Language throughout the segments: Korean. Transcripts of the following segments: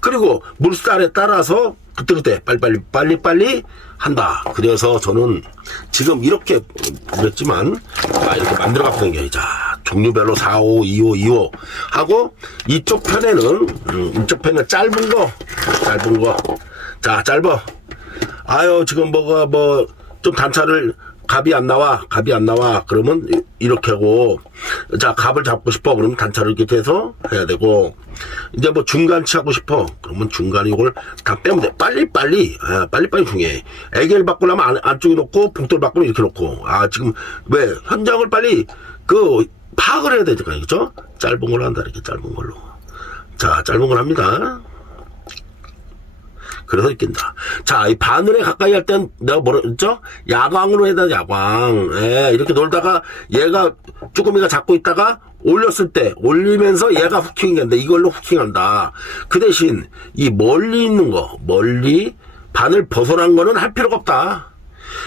그리고 물살에 따라서 그때그때 빨리빨리 빨리빨리 한다. 그래서 저는 지금 이렇게 그랬지만 아, 이렇게 만들어 갖고 댕겨요. 자 종류별로 4, 5, 2, 5, 2, 5 하고 이쪽 편에는 음, 이쪽 편은 짧은 거 짧은 거 자 짧아 아유 지금 뭐가 뭐 좀 단차를 갑이 안 나와 갑이 안 나와. 그러면 이- 이렇게 하고 자 갑을 잡고 싶어. 그러면 단차를 이렇게 해서 해야 되고 이제 뭐 중간치 하고 싶어. 그러면 중간에 이걸 다 빼면 돼. 빨리빨리 아, 빨리빨리 중요해. 애기를 바꾸려면 안, 안쪽에 놓고 봉돌 바꾸면 이렇게 놓고. 아 지금 왜? 현장을 빨리 그 파악을 해야 되니까 그죠? 짧은 걸로 한다 이렇게 짧은 걸로. 자 짧은 걸 합니다 그래서 이낀다. 자, 이 바늘에 가까이 할 땐 내가 뭐라 그랬죠? 야광으로 해다 야광. 예, 이렇게 놀다가 얘가 쭈꾸미가 잡고 있다가 올렸을 때 올리면서 얘가 된다. 이걸로 후킹한다. 그 대신 이 멀리 있는 거, 멀리 바늘 벗어난 거는 할 필요가 없다.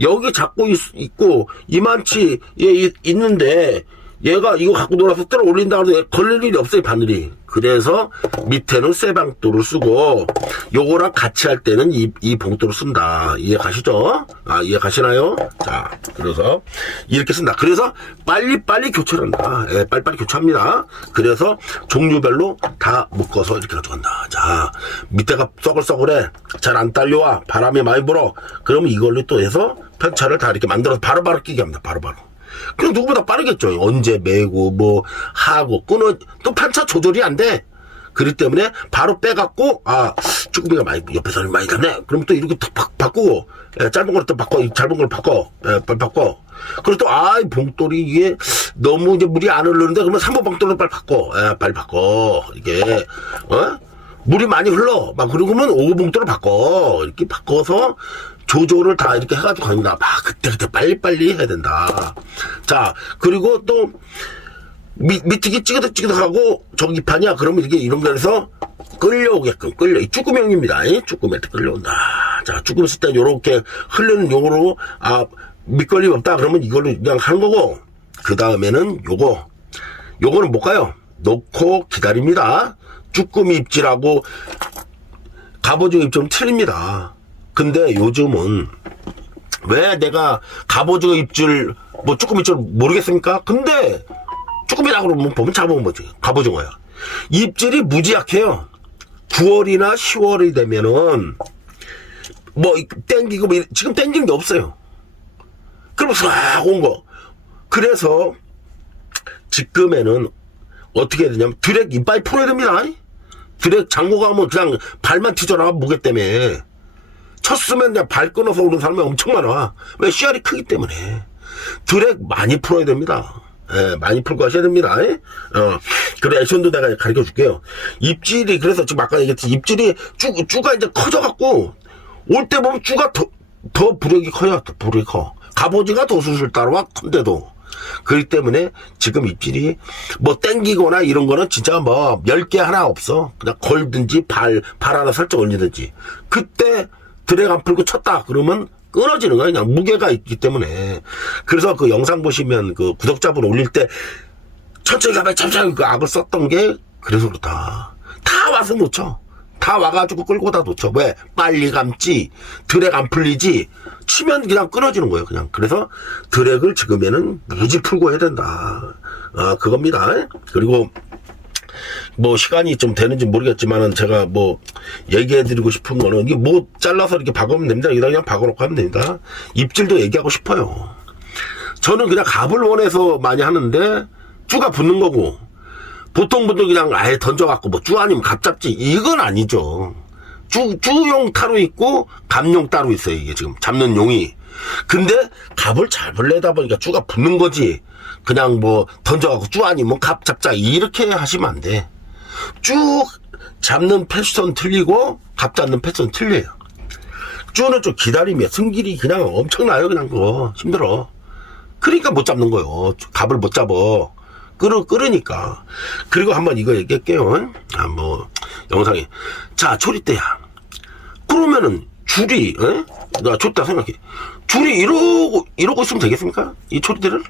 여기 잡고 있, 고 이만치 얘 이- 있는데 얘가 이거 갖고 놀아서 끌어 올린다 고해 걸릴 일이 없어요 바늘이. 그래서 밑에는 쇠 방도를 쓰고 요거랑 같이 할 때는 이, 이 봉도를 쓴다. 이해 가시죠? 아 이해 가시나요? 자 그래서 이렇게 쓴다. 그래서 빨리빨리 교체를 한다. 예, 빨리빨리 교체합니다. 그래서 종류별로 다 묶어서 이렇게 가져간다. 자 밑에가 썩을썩을해. 잘 안 딸려와. 바람이 많이 불어. 그러면 이걸로 또 해서 편차를 다 이렇게 만들어서 바로바로 끼게 합니다. 바로바로 그럼 누구보다 빠르겠죠. 언제 매고 뭐 하고 끊어 또 편차 조절이 안 돼. 그렇기 때문에 바로 빼갖고 아 쭈꾸미가 많이 옆에서 많이 갔네. 그럼 또 이렇게 또 바, 바꾸고 예, 짧은 거를 또 바꿔 이 짧은 걸 바꿔 예, 빨리 바꿔. 그리고 또아 봉돌이 이게 너무 이제 물이 안 흐르는데 그러면 3번 봉돌로 빨리 바꿔 예, 빨리 바꿔 이게 어 물이 많이 흘러 막 5번 봉돌을 바꿔 이렇게 바꿔서 조조를 다 이렇게 해가지고 갑니다. 막 그때그때 빨리빨리 해야 된다. 자, 그리고 또, 밑, 밑이기 찌그덕찌그덕하고 저기판이야. 그러면 이게 이런 거에서 끌려오게끔 끌려. 이 쭈꾸명입니다. 이 쭈꾸미한테 끌려온다. 자, 쭈꾸미 쓸 때 요렇게 흐르는 용어로, 아, 밑걸림 없다. 그러면 이걸로 그냥 하는 거고, 그 다음에는 요거. 요거는 못 가요. 놓고 기다립니다. 쭈꾸미 입질하고 갑오징어 입질은 틀립니다. 근데 요즘은 왜 내가 갑오징어 입질 뭐 쭈꾸미 입질 모르겠습니까? 근데 쭈꾸미라고 그러면 보면 잡아본 거지. 갑오징어야. 입질이 무지 약해요. 9월이나 10월이 되면은 뭐 땡기고 뭐 지금 땡기는 게 없어요. 그럼 싹 온 거. 그래서 지금에는 어떻게 해야 되냐면 드랙 이빨 풀어야 됩니다. 드랙 장고 가면 그냥 발만 튀져나와 무게 때문에 쳤으면 그냥 발 끊어서 오는 사람이 엄청 많아. 왜 씨알이 크기 때문에 드랙 많이 풀어야 됩니다. 예, 많이 풀고 하셔야 됩니다. 예? 어, 그래 액션도 내가 가르쳐 줄게요. 입질이 그래서 지금 아까 얘기했듯이 입질이 쭈 쭈가 이제 커져갖고 올 때 보면 쭈가 더 더 부력이 커요. 더 부력이 커. 갑오지가 더 수술 따라와 큰데도. 그렇기 때문에 지금 입질이 뭐 땡기거나 이런 거는 진짜 뭐열개 하나 없어. 그냥 걸든지 발, 발 하나 살짝 올리든지. 그때 드랙 안 풀고 쳤다. 그러면 끊어지는 거야. 그냥 무게가 있기 때문에. 그래서 그 영상 보시면 그 구독자분 올릴 때 천천히 가면 천천히 그 악을 썼던 게 그래서 그렇다. 다 와서 놓쳐. 다 와가지고 끌고 다 놓쳐. 왜? 빨리 감지. 드랙 안 풀리지. 치면 그냥 끊어지는 거예요. 그냥. 그래서 드랙을 지금에는 무지 풀고 해야 된다. 아, 그겁니다. 그리고 뭐 시간이 좀 되는지 모르겠지만은 제가 뭐 얘기해드리고 싶은 거는 이게 뭐 잘라서 이렇게 박으면 됩니다. 그냥 박아놓고 하면 됩니다. 입질도 얘기하고 싶어요. 저는 그냥 갑을 원해서 많이 하는데 쭈가 붙는 거고 보통 분들 그냥 아예 던져갖고 뭐 쭈 아니면 갑 잡지 이건 아니죠. 쭈, 쭈용 따로 있고 갑용 따로 있어요 이게 지금 잡는 용이. 근데 갑을 잡으려다 보니까 쭈가 붙는 거지. 그냥 뭐 던져갖고 쭈 아니면 갑 잡자 이렇게 하시면 안 돼. 쭉 잡는 패션 틀리고 갑 잡는 패션 틀려요. 쭈는 좀 기다림이야. 승질이 그냥 엄청나요. 그냥 그거 힘들어. 그러니까 못 잡는 거예요. 갑을 못 잡어. 끌어, 끌으니까. 그리고 한번 이거 얘기할게요. 아, 뭐, 영상에. 자, 초리대야. 그러면은, 줄이, 에? 나 좋다 생각해. 줄이 이러고, 이러고 있으면 되겠습니까? 이 초리대를?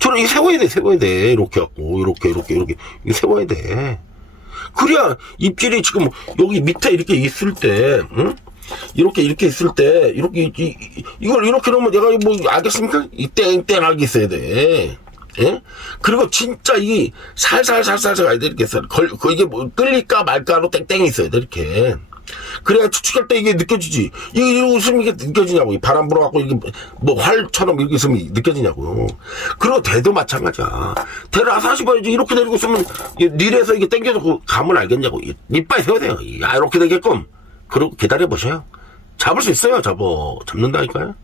저는 이거 세워야 돼, 세워야 돼. 이렇게 갖고, 이렇게, 이렇게, 이렇게. 이거 세워야 돼. 그래야 입질이 지금 여기 밑에 이렇게 있을 때, 응? 이렇게 이렇게 있을 때 이렇게 이, 이- 이걸 이렇게 놓으면 내가 뭐 알겠습니까? 이 땡땡하게 있어야 돼. 예? 그리고 진짜 이 살살살살 가야 돼 이렇게 해서 걸 그 이게 뭐 끌릴까 말까로 땡땡이 있어야 돼 이렇게. 그래야 추측할 때 이게 느껴지지. 이게 이러고 이게 느껴지냐고. 이 바람 불어갖고 이게 뭐 활처럼 이렇게 있으면 느껴지냐고요. 그리고 대도 마찬가지야. 대를 아사시봐야지. 이렇게 내리고 있으면 이 릴에서 이게 당겨서 감을 알겠냐고. 이- 이빨 돼요. 야, 이렇게 되게끔. 그리고 기다려보세요. 잡을 수 있어요. 잡어. 잡는다니까요.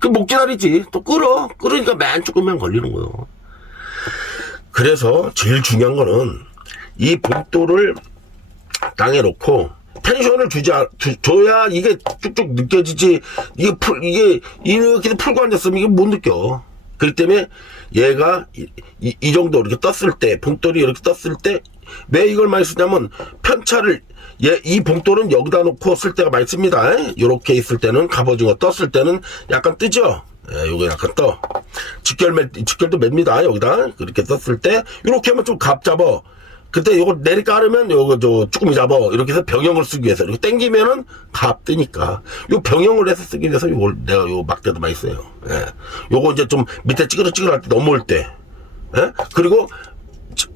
그 못 기다리지. 또 끌어. 끌으니까 맨 조금만 걸리는 거예요. 그래서 제일 중요한 거는 이 복도를 땅에 놓고 텐션을 주지 않- 주- 줘야 이게 쭉쭉 느껴지지 이게 풀 이게 이렇게 풀고 앉았으면 이게 못 느껴 그렇기 때문에 얘가 이, 이- 이 정도 이렇게 떴을 때 봉돌이 이렇게 떴을 때 왜 이걸 많이 쓰냐면 편차를 얘, 이 봉돌은 여기다 놓고 쓸 때가 많이 씁니다 이렇게 있을 때는 갑오징어 떴을 때는 약간 뜨죠 예, 요게 약간 떠 직결 매, 직결도 맵니다 여기다 그렇게 떴을 때 이렇게 하면 좀 갑 잡아 그때 요거 내리 깔으면 요거 저 쭈꾸미 잡어 이렇게 해서 병영을 쓰기 위해서 이렇게 당기면은 갑 뜨니까 요 병영을 해서 쓰기 위해서 요걸 내가 요 막대도 많이 써요. 예. 요거 이제 좀 밑에 찌그러찌그러할 때 넘어올 때. 예? 그리고 치-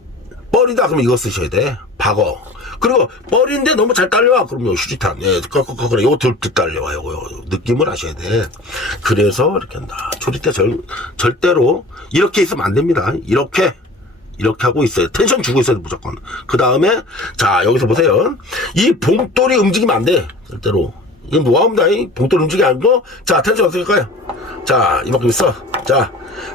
뻘이다 그러면 이거 쓰셔야 돼. 박어. 그리고 뻘인데 너무 잘 딸려와 그러면 휴지탄. 예, 꺾꺾 그래. 요거 덜, 덜 딸려와 요거 요 느낌을 아셔야 돼. 그래서 이렇게 한다. 조리대 절 절대로 이렇게 있으면 안 됩니다. 이렇게 이렇게 하고 있어요. 텐션 주고 있어야 돼, 무조건. 그 다음에, 자, 여기서 보세요. 이 봉돌이 움직이면 안 돼. 절대로. 이건 노하우입니다. 이 봉돌 움직이 안 고, 자, 텐션 어떻게 할까요? 자, 이만큼 있어. 자,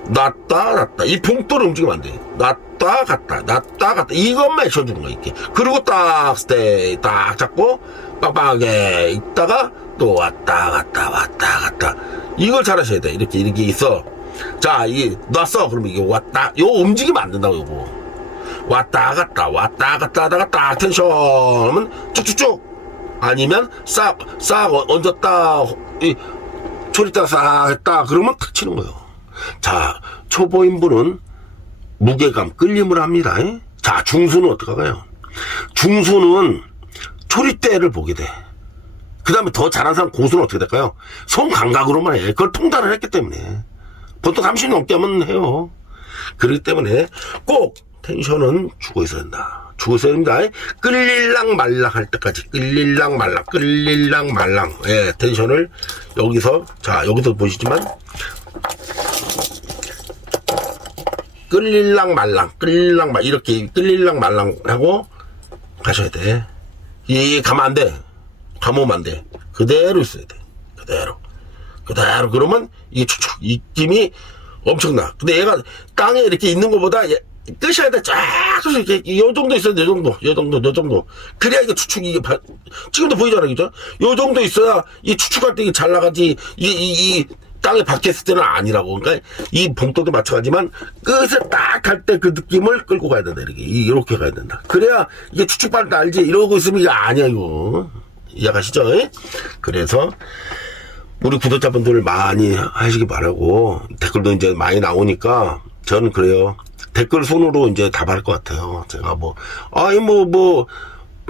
놨다, 놨다. 이 봉돌 움직이면 안 돼. 놨다, 갔다, 놨다, 갔다. 이것만 해주는 거야, 이렇게. 그리고 딱, 스테이, 딱 잡고, 빡빡하게 있다가, 또 왔다, 갔다, 왔다, 갔다. 이걸 잘 하셔야 돼. 이렇게, 이렇게 있어. 자, 이 놨어. 그러면 이게 왔다. 요 움직이면 안 된다고 요거. 왔다 갔다 왔다 갔다 하다가 딱 텐션 하면 쭉쭉쭉 아니면 싹 싹 얹었다 이 초리다 싹 했다 그러면 탁 치는 거예요. 자, 초보인 분은 무게감 끌림을 합니다. 자, 중수는 어떡하가요? 중수는 초리대를 보게 돼. 그 다음에 더 잘하는 사람 고수는 어떻게 될까요? 손 감각으로만 해. 그걸 통달을 했기 때문에. 보통 30 넘게 하면 해요. 그렇기 때문에 꼭 텐션은 주고 있어야 된다. 주고 있어야 됩니다. 끌릴랑 말랑 할 때까지. 끌릴랑 말랑, 끌릴랑 말랑. 예, 텐션을 여기서, 자, 여기서 보시지만, 끌릴랑 말랑, 끌릴랑 말, 이렇게 끌릴랑 말랑 하고 가셔야 돼. 이, 가면 안 돼. 가면 안 돼. 그대로 있어야 돼. 그대로. 그대로 그러면 이게 축축 입김이 엄청나. 근데 얘가 땅에 이렇게 있는 것보다 얘, 뜨셔야 돼. 쫙 이렇게 요 정도 있어야 돼. 요 정도, 요 정도, 요 정도. 그래야 이게 추축이 이게 바- 지금도 보이잖아, 그죠? 요 정도 있어야 이 추축할 때 이게 잘 나가지. 이, 이, 이 땅에 박혀 있을 때는 아니라고. 그러니까 이 봉도도 마찬가지만 끝에 딱 갈 때 그 느낌을 끌고 가야 된다. 이렇게 이- 이렇게 가야 된다. 그래야 이게 추축받을 때 알지. 이러고 있으면 이게 아니야 이거. 이해가시죠? 그래서 우리 구독자분들 많이 하시기 바라고 댓글도 이제 많이 나오니까 저는 그래요. 댓글 손으로 이제 답할 것 같아요. 제가 뭐, 아이, 뭐, 뭐,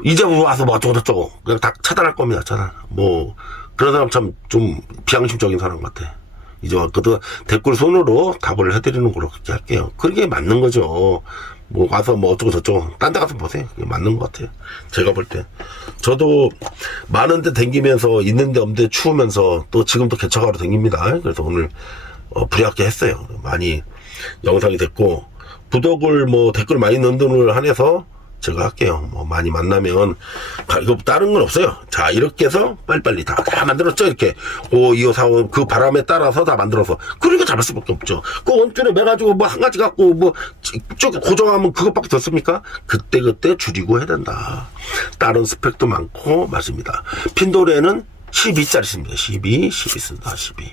이제 와서 뭐 어쩌고 저쩌고. 그냥 다 차단할 겁니다, 차단. 뭐, 그런 사람 참 좀 비양심적인 사람 같아. 이제 왔거든. 댓글 손으로 답을 해드리는 걸로 그렇게 할게요. 그게 맞는 거죠. 뭐 와서 뭐 어쩌고 저쩌고. 딴 데 가서 보세요. 그게 맞는 것 같아요. 제가 볼 때. 저도 많은데 댕기면서 있는데 없는데 추우면서 또 지금도 개척하러 댕깁니다. 그래서 오늘 어, 불리하게 했어요. 많이 영상이 됐고 구독을 뭐 댓글 많이 넣는 분을 한해서 제가 할게요. 뭐 많이 만나면 가- 이거 다른 건 없어요. 자 이렇게 해서 빨리빨리 다, 다 만들었죠. 이렇게 오 이거 사오 그 바람에 따라서 다 만들어서 그러니까 잡을 수밖에 없죠. 그 원줄에 매가지고 뭐 한 가지 갖고 뭐쭉 고정하면 그것밖에 더 씁니까? 그때 그때 줄이고 해야 된다. 다른 스펙도 많고 맞습니다. 핀도레는 12짜리 씁니다. 12, 12 쓴다. 12.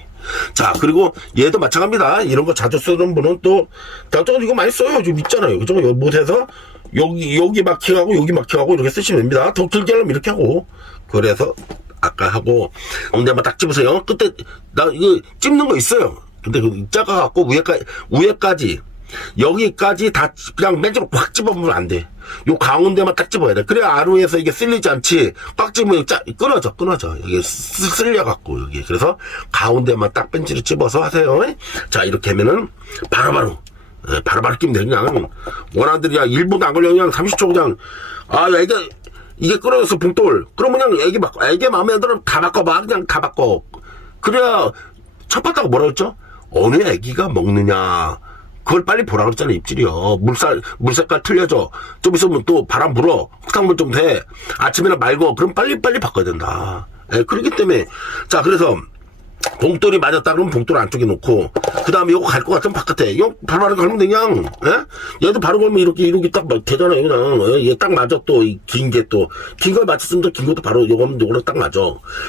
자, 그리고 얘도 마찬가지입니다. 이런 거 자주 쓰는 분은 또, 나또 이거 많이 써요. 좀 있잖아요. 그죠? 요 못해서, 여기, 여기 마킹하고, 여기 마킹하고, 이렇게 쓰시면 됩니다. 더 길게 하려면 이렇게 하고. 그래서, 아까 하고, 엉대만 딱 집으세요. 그때, 나 이거 찝는 거 있어요. 근데 그 작아 갖고, 위에까지, 위에까지, 여기까지 다 그냥 맨처럼 확 집어보면 안 돼. 요 가운데만 딱 집어야 돼. 그래야 아루에서 이게 쓸리지 않지. 꽉 집으면 짜, 끊어져, 끊어져. 이게 쓸- 쓸려갖고, 여기. 그래서 가운데만 딱 벤치를 집어서 하세요. 자, 이렇게 하면은 바로바로, 예, 바로바로 끼면 돼. 그냥. 원하들이 야, 1분도 안 걸려. 그냥 30초 그냥. 아, 야, 이게, 이게 끊어졌어, 봉돌. 그러면 그냥 애기 바꿔. 애기 마음에 들어 다 바꿔봐. 그냥 다 바꿔. 그래야, 첫 봤다고 뭐라 그랬죠? 어느 애기가 먹느냐. 그걸 빨리 보라 그랬잖아, 입질이요. 물살, 물색깔 틀려져. 좀 있으면 또 바람 불어. 흙탕물 좀 돼. 아침에는 맑어. 그럼 빨리빨리 바꿔야 된다. 예, 그렇기 때문에. 자, 그래서, 봉돌이 맞았다 그러면 봉돌 안쪽에 놓고 그 다음에 이거 갈 것 같으면 바깥에. 이거 바로 걸면 그냥. 예? 얘도 바로 걸면 이렇게 이렇게 딱막 되잖아요 그냥. 예? 얘딱 맞아 또 긴 게 또. 긴 걸 맞췄으면 또 긴 것도 바로 요거면 요거로 딱 맞아.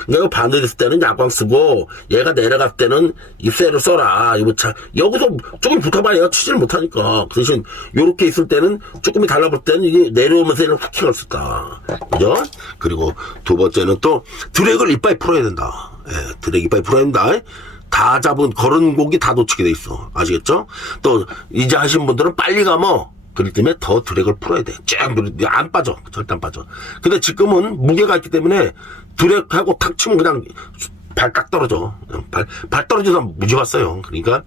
그러니까 반대 됐을 때는 야광 쓰고 얘가 내려갈 때는 이 쇠를 써라. 이거 차 여기서 조금 붙어봐야 얘가 치지를 못하니까. 그 대신 요렇게 있을 때는 조금이 달라붙을 때는 이게 내려오면서 얘는 후킹을 썼다. 그죠? 그리고 두 번째는 또 드랙을 이빨에 풀어야 된다 예, 풀어야 된다 다 잡은 걸은 고기 다 놓치게 돼 있어 아시겠죠? 또 이제 하신 분들은 빨리 감어 그렇기 때문에 더 드랙을 풀어야 돼. 쫙 누르, 안 빠져. 절대 안 빠져. 근데 지금은 무게가 있기 때문에 드랙하고 탁 치면 그냥 발 딱 떨어져. 발, 발 떨어져서 무지 왔어요. 그러니까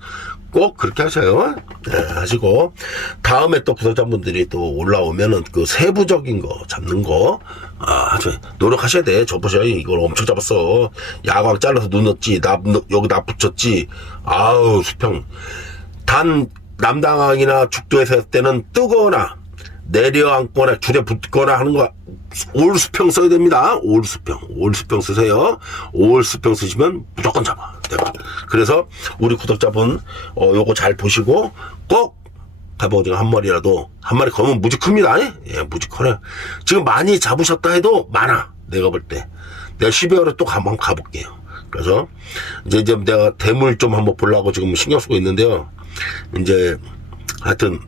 꼭 그렇게 하셔요. 네, 하시고. 다음에 또 구독자분들이 또 올라오면은 그 세부적인 거 잡는 거, 아, 아주 노력하셔야 돼. 저 보셔요. 이걸 엄청 잡았어. 야광 잘라서 눈 넣었지. 납, 넣- 여기 납 붙였지. 아우, 수평. 단 남당항이나 죽도에서 했을 때는 뜨거나 내려앉거나 줄에 붙거나 하는 거 올수평 써야 됩니다. 올수평, 올수평 쓰세요. 올수평 쓰시면 무조건 잡아. 내가. 그래서 우리 구독자분 어 요거 잘 보시고 꼭 갑오징어 한 마리라도 한 마리 거면 무지 큽니다. 예, 무지 커요. 지금 많이 잡으셨다 해도 많아. 내가 볼 때. 내가 12월에 또 한번 가볼게요. 그래서 이제 이제 내가 대물 좀 한번 보려고 지금 신경 쓰고 있는데요. 이제 하여튼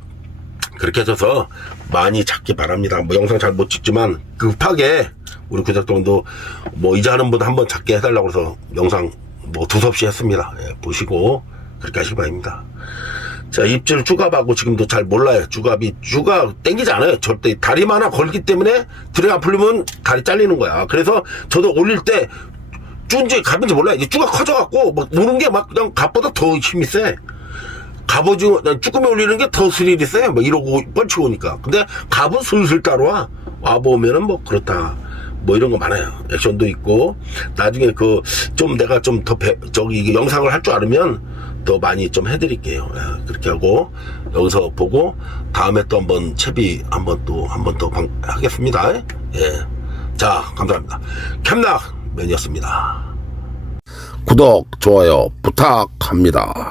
그렇게 하셔서 많이 찾기 바랍니다. 뭐 영상 잘 못 찍지만 급하게 우리 구독자분도 뭐 이제 하는 분 한번 찾게 해달라고 해서 영상 뭐 두섭시 했습니다. 예, 보시고 그렇게 하시기 바랍니다. 자, 입질 주갑하고 지금도 잘 몰라요. 주갑이, 주갑 땡기지 않아요. 절대. 다리만 하나 걸기 때문에 드랙 안 풀리면 다리 잘리는 거야. 그래서 저도 올릴 때 쭈인지 갑인지 몰라요. 이제 쭈가 커져갖고 막 노는 게 막 그냥 갑보다 더 힘이 세. 갑오징어, 쭈꾸미 올리는 게 더 스릴이 세. 막 이러고 뻘치고 오니까. 근데 갑은 슬슬 따라와. 와보면은 뭐 그렇다. 뭐 이런 거 많아요. 액션도 있고. 나중에 그, 좀 내가 좀 더, 저기, 영상을 할 줄 알으면 더 많이 좀 해드릴게요. 예, 그렇게 하고, 여기서 보고, 다음에 또 한번 채비 한번 또, 한번더 하겠습니다. 예. 자, 감사합니다. 캠낙맨이었습니다. 구독, 좋아요 부탁합니다.